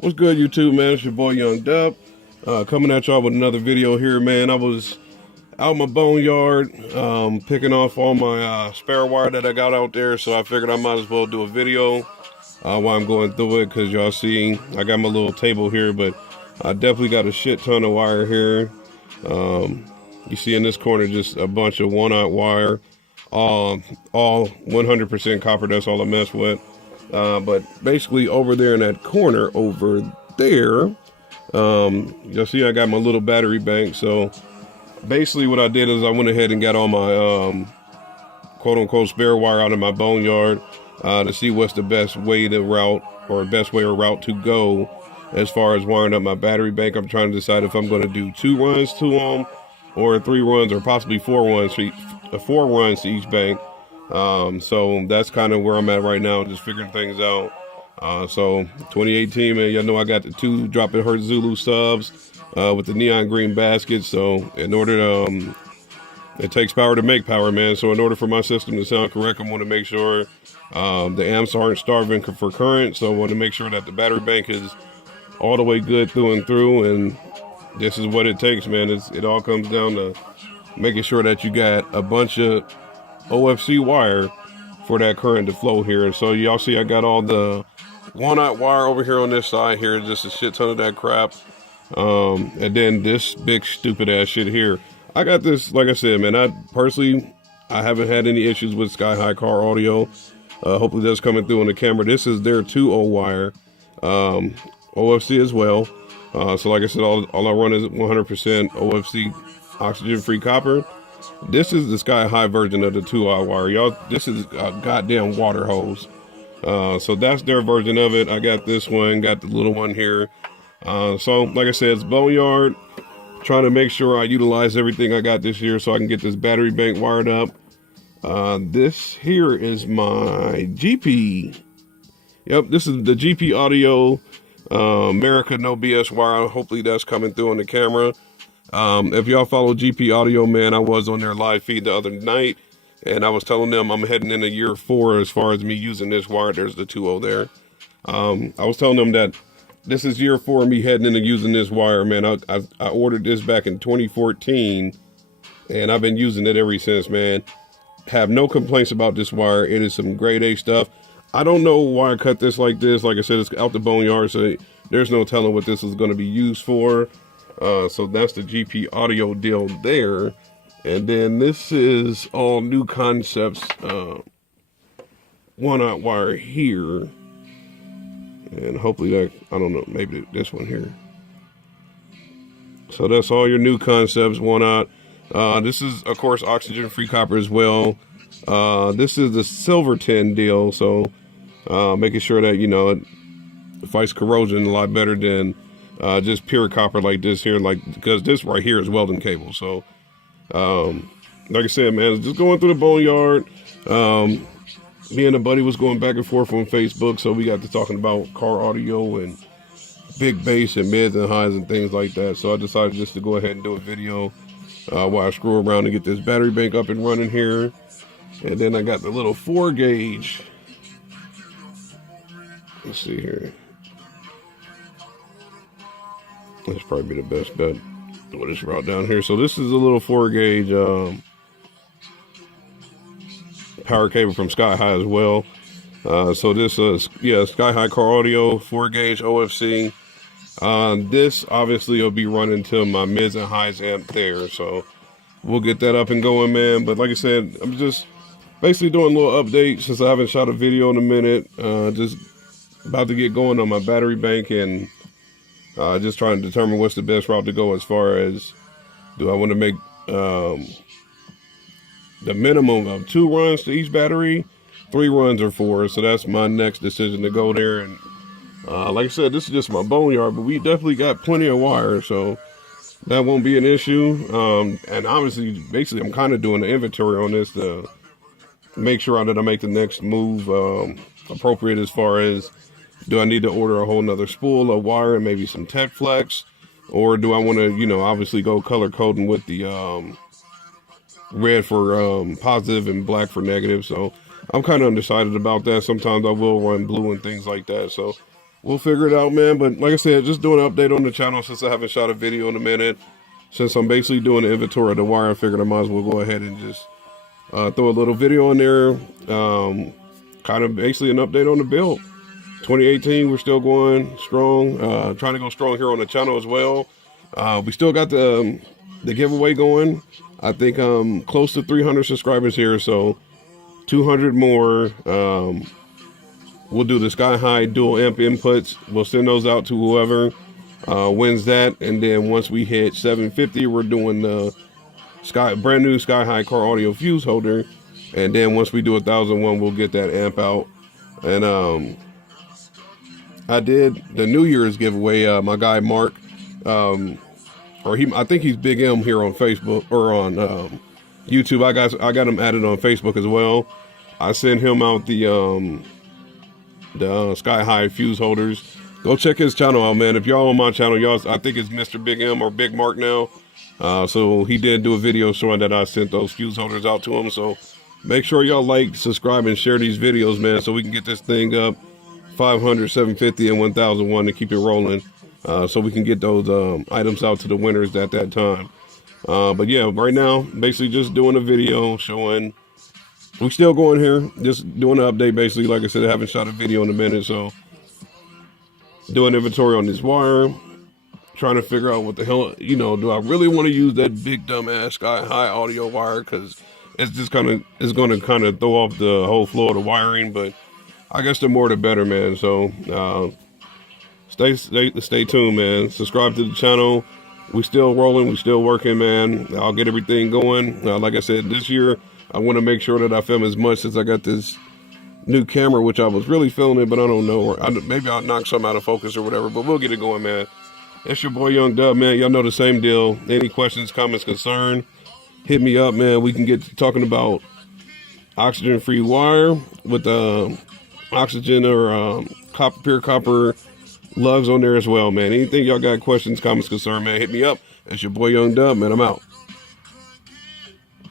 What's good, YouTube, man? It's your boy Young Dub, coming at y'all with another video here, man. I was out in my boneyard, picking off all my spare wire that I got out there, so I figured I might as well do a video while I'm going through it, because y'all see I got my little table here, but I definitely got a shit ton of wire here. You see in this corner just a bunch of 1/0 wire, all 100% copper. That's all I mess with. But basically over there in that corner over there, you'll see I got my little battery bank. So basically what I did is I went ahead and got all my quote unquote spare wire out of my boneyard to see what's the best way to route, or best way or route to go as far as wiring up my battery bank. I'm trying to decide if I'm going to do 2 runs to them, or 3 runs, or possibly 4 runs to each bank. So that's kind of where I'm at right now, just figuring things out. So 2018, man, y'all know I got the 2 Drop It Hurt Zulu subs with the neon green basket. So in order to, it takes power to make power, man. So in order for my system to sound correct, I want to make sure the amps aren't starving for current. So I want to make sure that the battery bank is all the way good through and through. And this is what it takes, man. It all comes down to making sure that you got a bunch of OFC wire for that current to flow here. So y'all see I got all the 1/0 wire over here on this side here, just a shit ton of that crap. And then this big stupid ass shit here. I got this, like I said, man, I haven't had any issues with Sky High Car Audio. Hopefully that's coming through on the camera. This is their 2/0 wire, OFC as well. So like I said, all I run is 100% OFC oxygen free copper. This is the Sky High version of the 2/0 wire, y'all. This is a goddamn water hose. So that's their version of it. I got this one, got the little one here. So like I said, it's boneyard, trying to make sure I utilize everything I got this year so I can get this battery bank wired up. This here is my GP. Yep, this is the GP Audio America No BS wire. Hopefully that's coming through on the camera. If y'all follow GP Audio, man, I was on their live feed the other night, and I was telling them I'm heading into year 4 as far as me using this wire. There's the 2/0 there. I was telling them that this is year 4 of me heading into using this wire, man. I ordered this back in 2014, and I've been using it ever since, man. Have no complaints about this wire. It is some grade A stuff. I don't know why I cut this like this. Like I said, it's out the boneyard, so there's no telling what this is going to be used for. So that's the GP Audio deal there. And then this is all new concepts, 1/0 wire here. And hopefully that, I don't know, maybe this one here. So that's all your new concepts, 1/0. This is, of course, oxygen free copper as well. This is the silver tin deal. So making sure that, you know, it fights corrosion a lot better than just pure copper like this here, because this right here is welding cable. So like I said, man, just going through the boneyard. Me and a buddy was going back and forth on Facebook, so we got to talking about car audio and big bass and mids and highs and things like that. So I decided just to go ahead and do a video while I screw around and get this battery bank up and running here. And then I got the little 4 gauge. Let's see here. That's probably the best bet with this route down here. So this is a little 4 gauge power cable from Sky High as well. So this is, yeah, Sky High Car Audio 4 gauge OFC. This obviously will be running to my mids and highs amp there. So we'll get that up and going, man. But like I said, I'm just basically doing a little update since I haven't shot a video in a minute. Just about to get going on my battery bank, and just trying to determine what's the best route to go as far as, do I want to make the minimum of 2 runs to each battery, 3 runs, or 4. So that's my next decision to go there. And like I said, this is just my boneyard, but we definitely got plenty of wire, so that won't be an issue. And obviously, basically, I'm kind of doing the inventory on this to make sure that I make the next move appropriate as far as, do I need to order a whole nother spool of wire and maybe some Tech Flex? Or do I want to, you know, obviously go color coding with the red for positive and black for negative? So I'm kind of undecided about that. Sometimes I will run blue and things like that. So we'll figure it out, man. But like I said, just doing an update on the channel since I haven't shot a video in a minute. Since I'm basically doing the inventory of the wire, I figured I might as well go ahead and just throw a little video in there. Kind of basically an update on the build. 2018, we're still going strong. Trying to go strong here on the channel as well. We still got the giveaway going. I think I'm close to 300 subscribers here, so 200 more. We'll do the Sky High dual amp inputs. We'll send those out to whoever wins that, and then once we hit 750, we're doing the brand new Sky High car audio fuse holder, and then once we do 1,001, we'll get that amp out. And I did the New Year's giveaway. My guy Mark, I think he's Big M here on Facebook or on YouTube. I got him added on Facebook as well. I sent him out the Sky High fuse holders. Go check his channel out, man. If y'all on my channel, y'all, I think it's Mr. Big M or Big Mark now. So he did do a video showing that I sent those fuse holders out to him. So make sure y'all like, subscribe, and share these videos, man, so we can get this thing up 500, 750, and 1,001 to keep it rolling. So we can get those items out to the winners at that time. But yeah, right now, basically just doing a video showing. We still going here, just doing an update. Basically, like I said, I haven't shot a video in a minute, so doing inventory on this wire, trying to figure out what the hell, do I really want to use that big dumbass Sky High audio wire? Because it's just going to kind of throw off the whole flow of the wiring. But I guess the more the better, man. So stay tuned, man. Subscribe to the channel. We still rolling, we still working, man. I'll get everything going. Like I said, this year I want to make sure that I film as much since I got this new camera, which I was really feeling it, but I don't know. Maybe I'll knock some out of focus or whatever, but we'll get it going, man. It's your boy Young Dub, man. Y'all know the same deal. Any questions, comments, concern, hit me up, man. We can get to talking about oxygen-free wire with oxygen or pure copper lugs on there as well, man. Anything y'all got questions, comments, concern, man, hit me up. It's your boy Young Dub, man. I'm out.